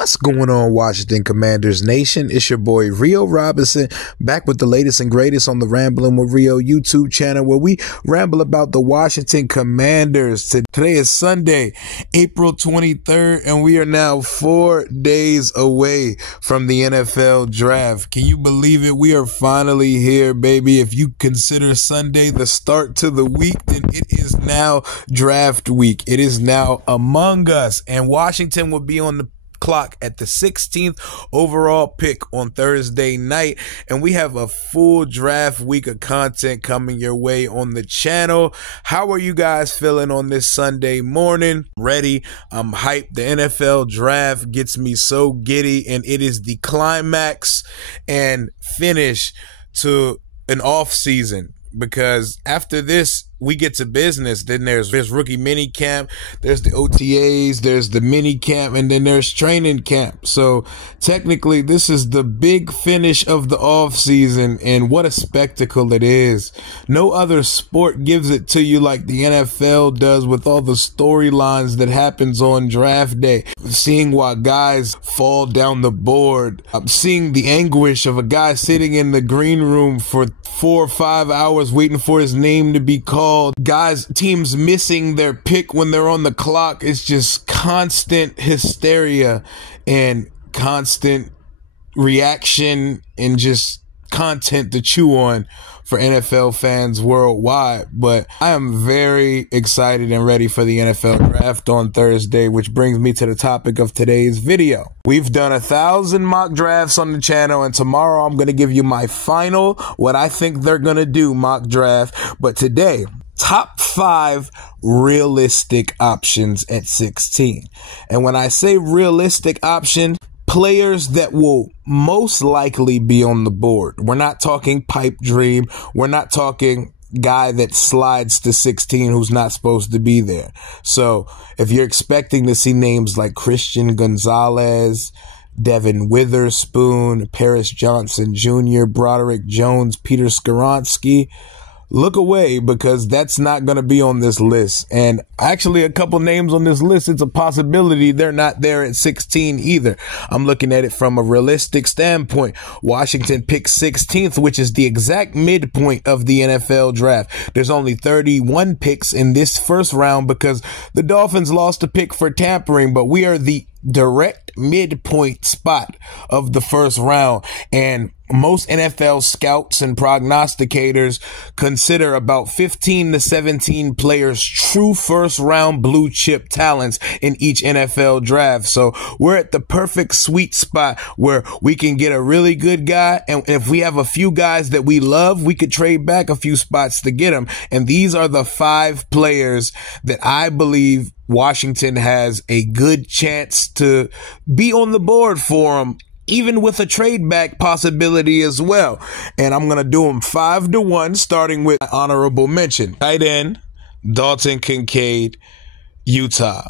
What's going on, Washington Commanders Nation? It's your boy Rio Robinson, back with the latest and greatest on the Rambling with Rio YouTube channel, where we ramble about the Washington Commanders. Today is Sunday, April 23rd, and we are now 4 days away from the NFL draft. Can you believe it? We are finally here, baby. If you consider Sunday the start to the week, then it is now draft week. It is now among us, and Washington will be on the clock at the 16th overall pick on Thursday night, and we have a full draft week of content coming your way on the channel. How are you guys feeling on this Sunday morning? Ready? I'm hyped. The NFL draft gets me so giddy, and it is the climax and finish to an off season, because after this we get to business. Then there's rookie mini camp, there's the OTAs, there's the mini camp, and then there's training camp. So technically this is the big finish of the off season, and what a spectacle it is. No other sport gives it to you like the NFL does, with all the storylines that happens on draft day. Seeing why guys fall down the board, seeing the anguish of a guy sitting in the green room for 4 or 5 hours waiting for his name to be called. Guys, teams missing their pick when they're on the clock. It's just constant hysteria and constant reaction and just content to chew on for NFL fans worldwide. But I am very excited and ready for the NFL draft on Thursday, which brings me to the topic of today's video. We've done 1,000 mock drafts on the channel, and tomorrow I'm going to give you my final, what I think they're going to do mock draft. But today, top 5 realistic options at 16. And when I say realistic option, players that will most likely be on the board. We're not talking pipe dream. We're not talking guy that slides to 16 who's not supposed to be there. So if you're expecting to see names like Christian Gonzalez, Devin Witherspoon, Paris Johnson Jr., Broderick Jones, Peter Skoronski, look away, because that's not going to be on this list. And actually, a couple names on this list, it's a possibility they're not there at 16 either. I'm looking at it from a realistic standpoint. Washington picked 16th, which is the exact midpoint of the NFL draft. There's only 31 picks in this first round because the Dolphins lost a pick for tampering, but we are the direct midpoint spot of the first round. And most NFL scouts and prognosticators consider about 15 to 17 players true first round blue chip talents in each NFL draft. So we're at the perfect sweet spot where we can get a really good guy, and if we have a few guys that we love, we could trade back a few spots to get them. And these are the 5 players that I believe Washington has a good chance to be on the board for them, even with a trade back possibility as well. And I'm going to do them 5 to 1, starting with honorable mention. Tight end, Dalton Kincaid, Utah.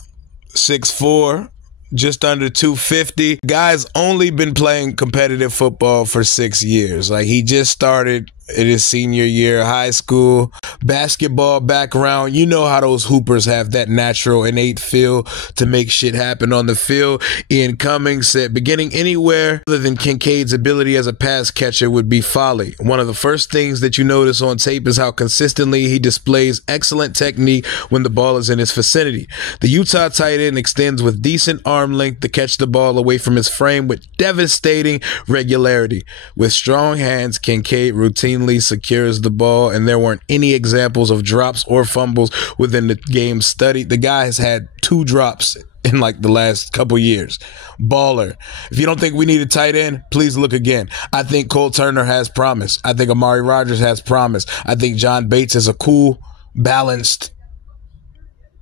6'4", just under 250. Guy's only been playing competitive football for 6 years. Like, he just started in his senior year of high school. Basketball background. You know how those hoopers have that natural, innate feel to make shit happen on the field. Ian Cummings said, beginning anywhere other than Kincaid's ability as a pass catcher would be folly. One of the first things that you notice on tape is how consistently he displays excellent technique when the ball is in his vicinity. The Utah tight end extends with decent arm length to catch the ball away from his frame with devastating regularity. With strong hands, Kincaid routinely secures the ball, and there weren't any examples of drops or fumbles within the game studied. The guy has had 2 drops in like the last couple years. Baller. If you don't think we need a tight end, please look again. I think Cole Turner has promise. I think Amari Rodgers has promise. I think John Bates is a cool, balanced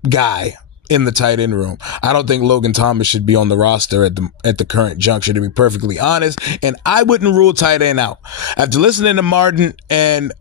guy in the tight end room. I don't think Logan Thomas should be on the roster at the current juncture, to be perfectly honest. And I wouldn't rule tight end out. After listening to Martin and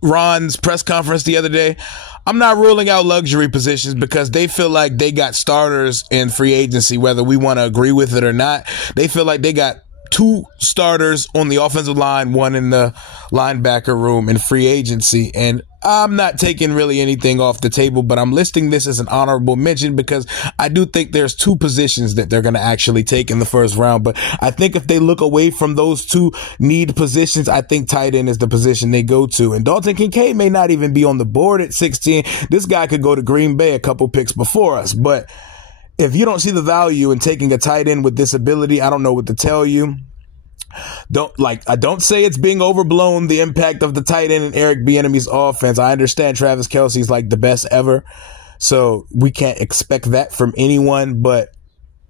Ron's press conference the other day, I'm not ruling out luxury positions, because they feel like they got starters in free agency, whether we want to agree with it or not. They feel like they got 2 starters on the offensive line, 1 in the linebacker room in free agency. And I'm not taking really anything off the table, but I'm listing this as an honorable mention because I do think there's two positions that they're going to actually take in the first round. But I think if they look away from those two need positions, I think tight end is the position they go to. And Dalton Kincaid may not even be on the board at 16. This guy could go to Green Bay a couple picks before us. But if you don't see the value in taking a tight end with this ability, I don't know what to tell you. I don't say it's being overblown, the impact of the tight end in Eric Bieniemy's offense. I understand Travis Kelce's like the best ever, so we can't expect that from anyone, but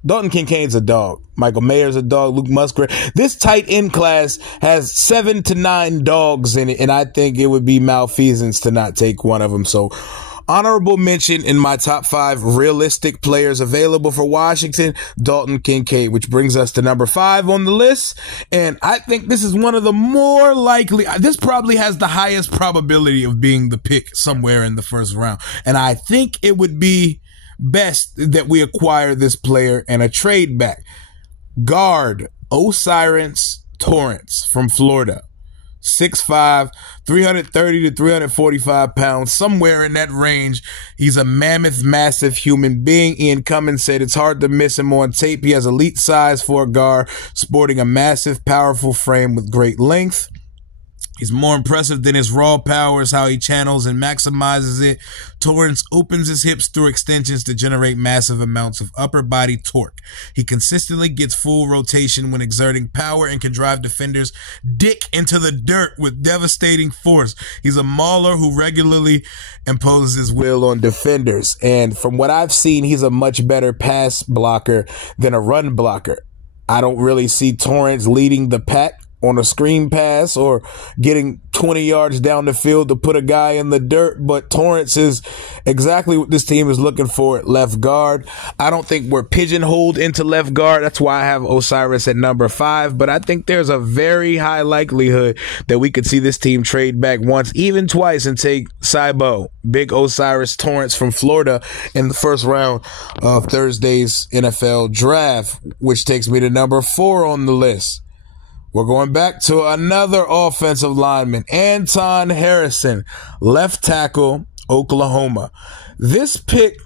Dalton Kincaid's a dog. Michael Mayer's a dog. Luke Musgrave. This tight end class has 7 to 9 dogs in it, and I think it would be malfeasance to not take one of them. So honorable mention in my top 5 realistic players available for Washington, Dalton Kincaid, which brings us to number 5 on the list. And I think this is one of the more likely, this probably has the highest probability of being the pick somewhere in the first round. And I think it would be best that we acquire this player and a trade back. Guard Osiris Torrance from Florida. 6'5", 330 to 345 pounds, somewhere in that range. He's a mammoth, massive human being. Ian Cummins said it's hard to miss him on tape. He has elite size for a guard, sporting a massive, powerful frame with great length. He's more impressive than his raw power is how he channels and maximizes it. Torrance opens his hips through extensions to generate massive amounts of upper body torque. He consistently gets full rotation when exerting power and can drive defenders' dick into the dirt with devastating force. He's a mauler who regularly imposes his will on defenders. And from what I've seen, he's a much better pass blocker than a run blocker. I don't really see Torrance leading the pack on a screen pass or getting 20 yards down the field to put a guy in the dirt, but Torrance is exactly what this team is looking for at left guard. I don't think we're pigeonholed into left guard. That's why I have Osiris at number 5, but I think there's a very high likelihood that we could see this team trade back once, even twice, and take Cybo, big Osiris Torrance from Florida, in the first round of Thursday's NFL draft, which takes me to number 4 on the list. We're going back to another offensive lineman, Anton Harrison, left tackle, Oklahoma. This pick,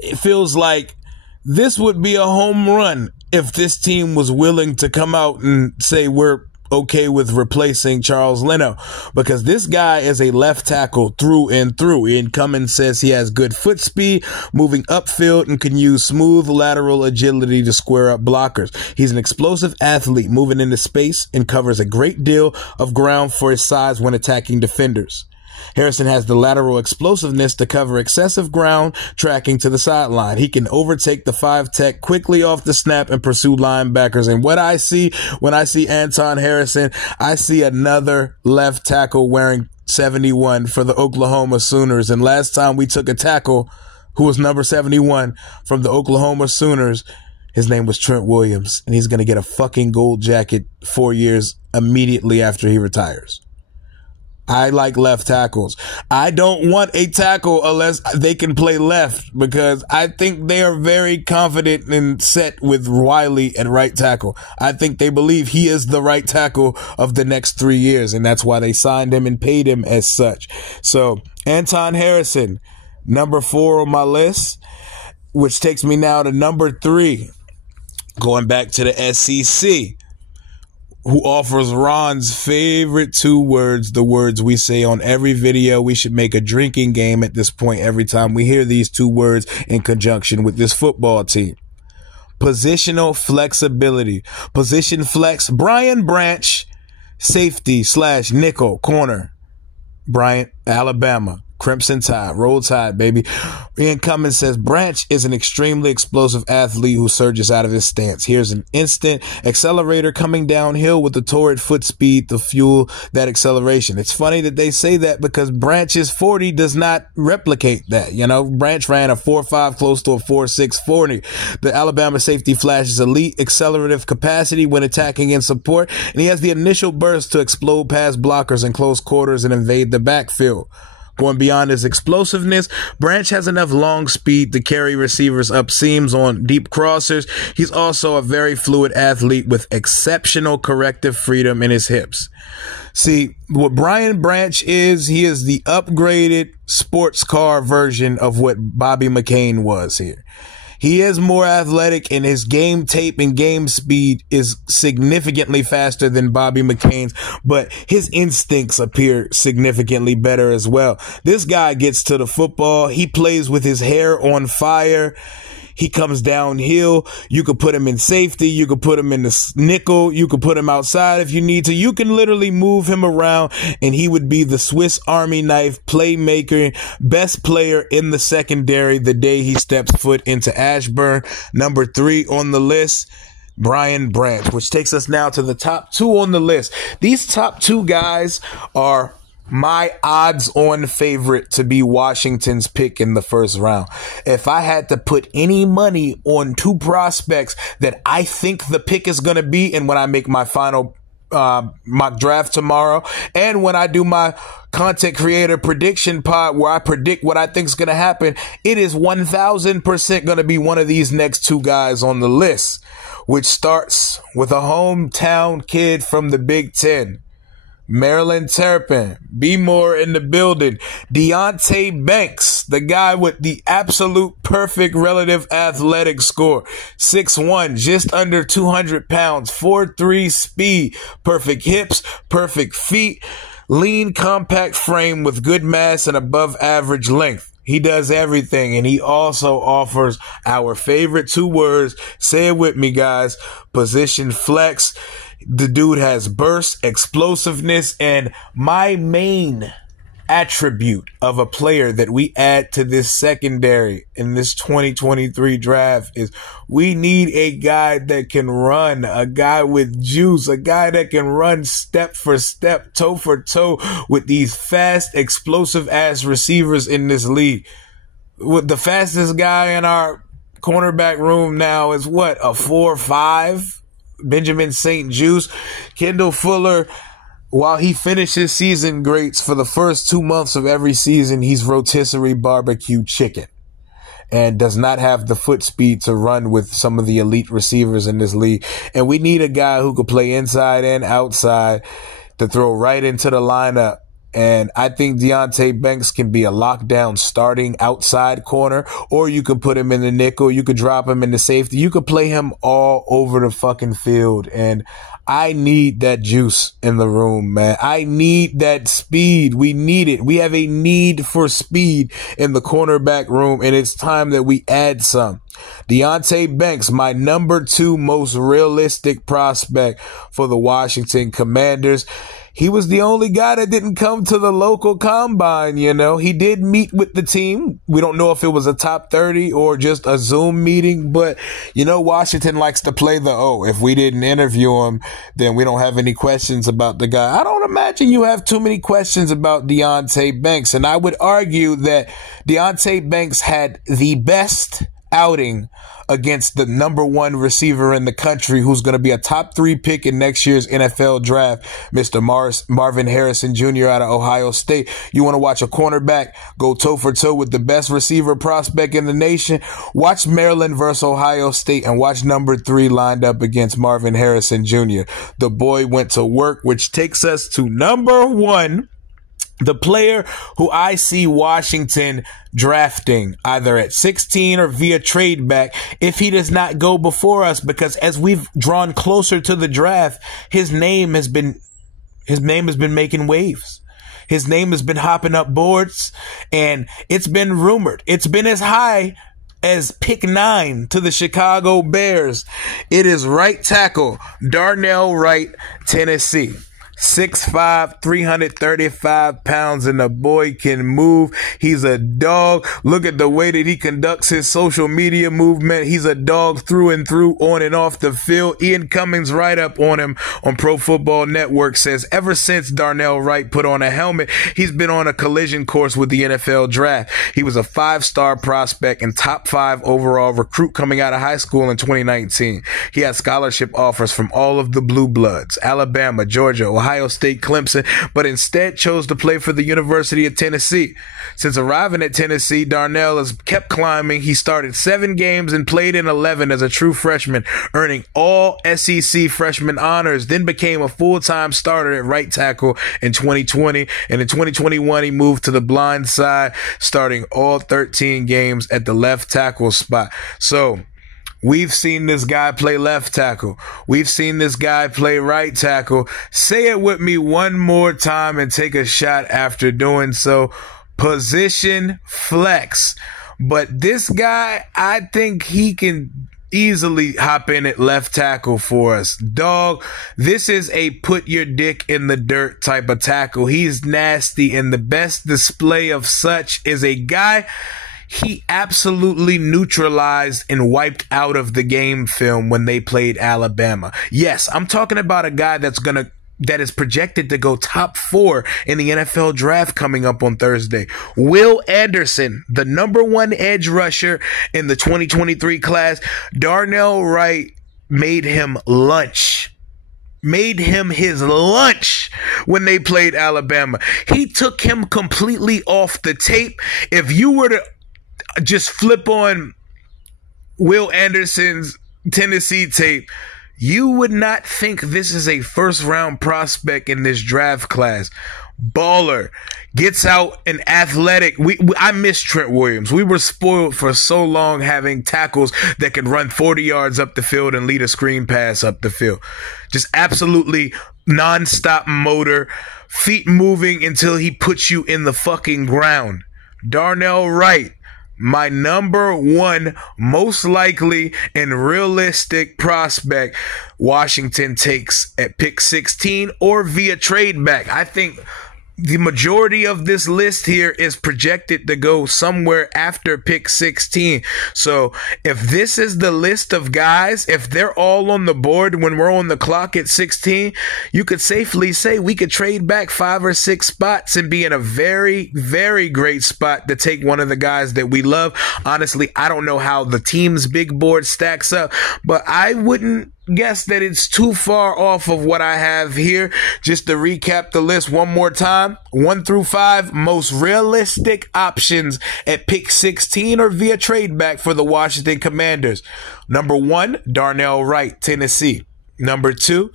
it feels like this would be a home run if this team was willing to come out and say we're okay with replacing Charles Leno, because this guy is a left tackle through and through. Ian Cummins says he has good foot speed, moving upfield, and can use smooth lateral agility to square up blockers. He's an explosive athlete moving into space and covers a great deal of ground for his size when attacking defenders. Harrison has the lateral explosiveness to cover excessive ground tracking to the sideline. He can overtake the 5 tech quickly off the snap and pursue linebackers. And what I see when I see Anton Harrison, I see another left tackle wearing 71 for the Oklahoma Sooners. And last time we took a tackle who was number 71 from the Oklahoma Sooners, his name was Trent Williams. And he's going to get a fucking gold jacket 4 years immediately after he retires. I like left tackles. I don't want a tackle unless they can play left, because I think they are very confident and set with Wiley at right tackle. I think they believe he is the right tackle of the next 3 years, and that's why they signed him and paid him as such. So Anton Harrison, number 4 on my list, which takes me now to number 3, going back to the SEC. Who offers Ron's favorite 2 words, the words we say on every video. We should make a drinking game at this point every time we hear these 2 words in conjunction with this football team. Positional flexibility. Position flex. Brian Branch, safety / nickel corner. Bryant, Alabama. Crimson Tide, Roll Tide, baby. Ian Cummins says Branch is an extremely explosive athlete who surges out of his stance. Here's an instant accelerator coming downhill with the torrid foot speed to fuel that acceleration. It's funny that they say that because Branch's 40 does not replicate that. You know, Branch ran a 4.5 close to a 4.6 40. The Alabama safety flashes elite accelerative capacity when attacking in support, and he has the initial burst to explode past blockers in close quarters and invade the backfield. Going beyond his explosiveness, Branch has enough long speed to carry receivers up seams on deep crossers. He's also a very fluid athlete with exceptional corrective freedom in his hips. See, what Brian Branch is, he is the upgraded sports car version of what Bobby McCain was here. He is more athletic, and his game tape and game speed is significantly faster than Bobby McCain's, but his instincts appear significantly better as well. This guy gets to the football. He plays with his hair on fire. He comes downhill. You could put him in safety. You could put him in the nickel. You could put him outside if you need to. You can literally move him around, and he would be the Swiss Army knife playmaker, best player in the secondary the day he steps foot into Ashburn. Number 3 on the list, Brian Branch, which takes us now to the top 2 on the list. These top 2 guys are my odds-on favorite to be Washington's pick in the first round. If I had to put any money on 2 prospects that I think the pick is going to be, and when I make my final mock draft tomorrow, and when I do my content creator prediction pod where I predict what I think is going to happen, it is 1000% going to be one of these next 2 guys on the list, which starts with a hometown kid from the Big Ten. Maryland Terrapin, B. Moore in the building. Deontay Banks, the guy with the absolute perfect relative athletic score. 6'1", just under 200 pounds, 4'3" speed, perfect hips, perfect feet, lean, compact frame with good mass and above average length. He does everything, and he also offers our favorite 2 words. Say it with me, guys. Position flex. The dude has burst, explosiveness, and my main attribute of a player that we add to this secondary in this 2023 draft is we need a guy that can run, a guy with juice, a guy that can run step for step, toe for toe with these fast, explosive ass receivers in this league. With the fastest guy in our cornerback room now is what, a 4.5? Benjamin St. Juste. Kendall Fuller, while he finishes season greats, for the first 2 months of every season, he's rotisserie barbecue chicken and does not have the foot speed to run with some of the elite receivers in this league. And we need a guy who could play inside and outside to throw right into the lineup. And I think Deontay Banks can be a lockdown starting outside corner, or you could put him in the nickel. You could drop him in the safety. You could play him all over the fucking field. And I need that juice in the room, man. I need that speed. We need it. We have a need for speed in the cornerback room, and it's time that we add some. Deontay Banks, my number 2 most realistic prospect for the Washington Commanders. He was the only guy that didn't come to the local combine, you know. He did meet with the team. We don't know if it was a top 30 or just a Zoom meeting, but, you know, Washington likes to play the, if we didn't interview him, then we don't have any questions about the guy. I don't imagine you have too many questions about Deontay Banks, and I would argue that Deontay Banks had the best outing against the number 1 receiver in the country, who's going to be a top 3 pick in next year's NFL draft, Mr. Marvin Harrison Jr. out of Ohio State. You want to watch a cornerback go toe for toe with the best receiver prospect in the nation? Watch Maryland versus Ohio State and watch number 3 lined up against Marvin Harrison Jr. The boy went to work, which takes us to number 1. The player who I see Washington drafting either at 16 or via trade back if he does not go before us, because as we've drawn closer to the draft, his name has been making waves. His name has been hopping up boards, and it's been rumored. It's been as high as pick 9 to the Chicago Bears. It is right tackle Darnell Wright, Tennessee. 6'5", 335 pounds, and the boy can move. He's a dog. Look at the way that he conducts his social media movement. He's a dog through and through, on and off the field. Ian Cummings right up on him on Pro Football Network says ever since Darnell Wright put on a helmet, he's been on a collision course with the NFL draft. He was a 5-star prospect and top 5 overall recruit coming out of high school in 2019. He had scholarship offers from all of the blue bloods: Alabama, Georgia, Ohio Ohio State, Clemson, but instead chose to play for the University of Tennessee. Since arriving at Tennessee, Darnell has kept climbing. He started 7 games and played in 11 as a true freshman, earning all SEC freshman honors, then became a full-time starter at right tackle in 2020, and in 2021 he moved to the blind side, starting all 13 games at the left tackle spot. So we've seen this guy play left tackle. We've seen this guy play right tackle. Say it with me one more time and take a shot after doing so. Position flex. But this guy, I think he can easily hop in at left tackle for us. Dog, this is a put your dick in the dirt type of tackle. He's nasty, and the best display of such is a guy he absolutely neutralized and wiped out of the game film when they played Alabama. Yes, I'm talking about a guy that is projected to go top 4 in the NFL draft coming up on Thursday. Will Anderson, the #1 edge rusher in the 2023 class. Darnell Wright made him lunch. Made him his lunch when they played Alabama. He took him completely off the tape. If you were to just flip on Will Anderson's Tennessee tape, you would not think this is a first-round prospect in this draft class. Baller. Gets out an athletic. I miss Trent Williams. We were spoiled for so long having tackles that could run 40 yards up the field and lead a screen pass up the field. Just absolutely non-stop motor. Feet moving until he puts you in the fucking ground. Darnell Wright, my #1 most likely and realistic prospect Washington takes at pick 16 or via trade back. I think the majority of this list here is projected to go somewhere after pick 16. So if this is the list of guys, if they're all on the board when we're on the clock at 16, you could safely say we could trade back 5 or 6 spots and be in a very, very great spot to take one of the guys that we love. Honestly, I don't know how the team's big board stacks up, but I wouldn't guess that it's too far off of what I have here. Just to recap the list one more time: 1 through 5 most realistic options at pick 16 or via trade back for the Washington Commanders. #1, Darnell Wright, Tennessee. #2,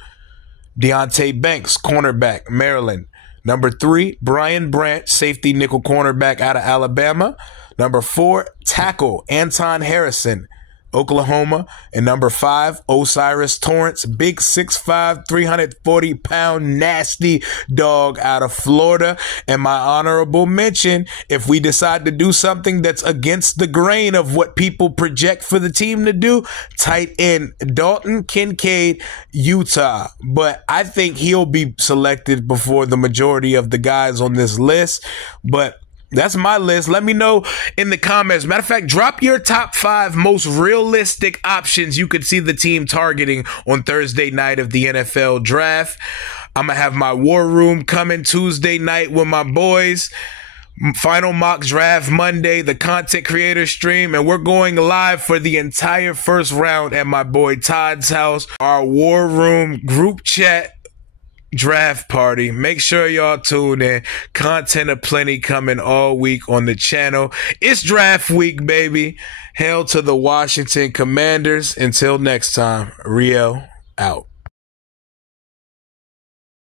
Deontay Banks, cornerback, Maryland. #3, Brian Branch, safety nickel cornerback out of Alabama. #4, tackle, Anton Harrison, Oklahoma. And #5, Osiris Torrance, big 6'5", 340-pound nasty dog out of Florida. And my honorable mention, if we decide to do something that's against the grain of what people project for the team to do, tight end Dalton Kincaid, Utah. But I think he'll be selected before the majority of the guys on this list. But that's my list. Let me know in the comments. Matter of fact, drop your top 5 most realistic options you could see the team targeting on Thursday night of the NFL draft. I'm going to have my war room coming Tuesday night with my boys. Final mock draft Monday, the content creator stream, and we're going live for the entire first round at my boy Todd's house, our war room group chat draft party. Make sure y'all tune in. Content aplenty coming all week on the channel. It's draft week, baby. Hail to the Washington Commanders. Until next time, Rio out.